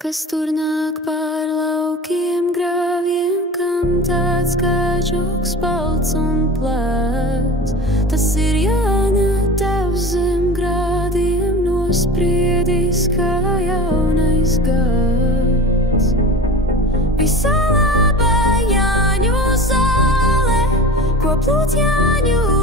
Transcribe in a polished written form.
Kas tur nāk pār laukiem grāviem, kam tāds kāžoks balts un plēts. Tas ir Jāna, tavs zem grādiem nospriedis kā jaunais gads. Visa laba Jāņu zāle, ko plūc Jāņu